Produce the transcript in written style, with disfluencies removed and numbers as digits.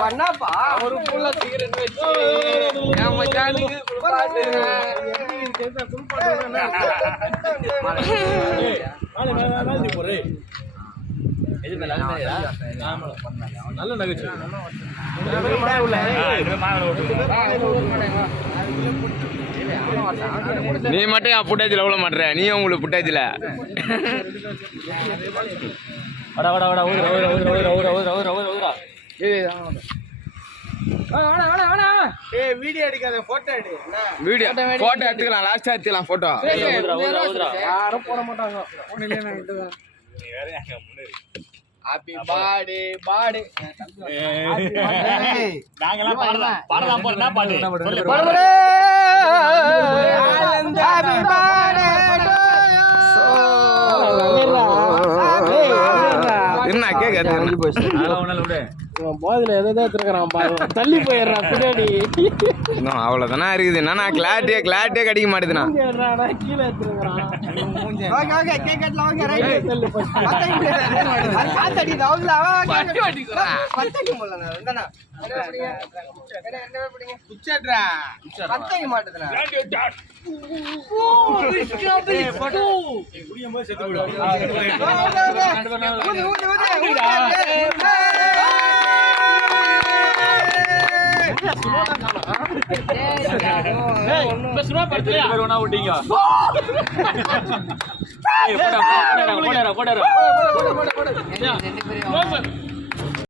பண்ணாப்பா ஒரு புள்ள சிகரெட் வச்சு என் மச்சானுக்கு நல்ல நகைச்சுவை நீ மட்டும் என் புட்டாச்சில விட மாட்டேற நீ உங்களுக்கு புட்டாச்சில வட வட வட ஊதுற ஊதுற ஊதுற ஊதுற ஊதுற ஊதுற ஊதுற ஊதுற வீடியோ எடுக்காத போட்டோ எடு வீடியோ போட்டோ எடுத்துக்கலாம் லாஸ்டா எடுத்துக்கலாம் போட்டோ யாரும் போட மாட்டாங்க போன்லயே நான் எடுத்துறேன் நீ வேற அங்க முன்னாடி ஹாப்பி பர்த்டே பர்த்டே நாங்கலாம் பாடலாம் போறதா பாட்டு சொல்லு ஹாப்பி பர்த்டே என்ன கேக்க தெரிஞ்சு போச்சு அதெல்லாம் ஒண்ணு விடு போதில எதை எடுத்துக்கறான் பாரு தள்ளி போயிடுறான் பின்னாடி இன்னும் அவ்வளவுதானா இருக்குது என்னன்னா கிளாரிட்டியே கிடைக்க மாட்டேதுனா கீழ எடுத்துக்கறான் ஓகே ஓகே கேக் கட்டலாம் ஓகே ரைட் தள்ளி போச்சு காத்தடி தவங்களா கட்டி வட்டிக்குறா பத்தடி போலனா என்னடா என்ன பிடிங்க குச்சட்றா பத்தடி மாட்டதுனா ஓ டிஸ்கவரி போடு குடியும் போய் செத்து போடு போட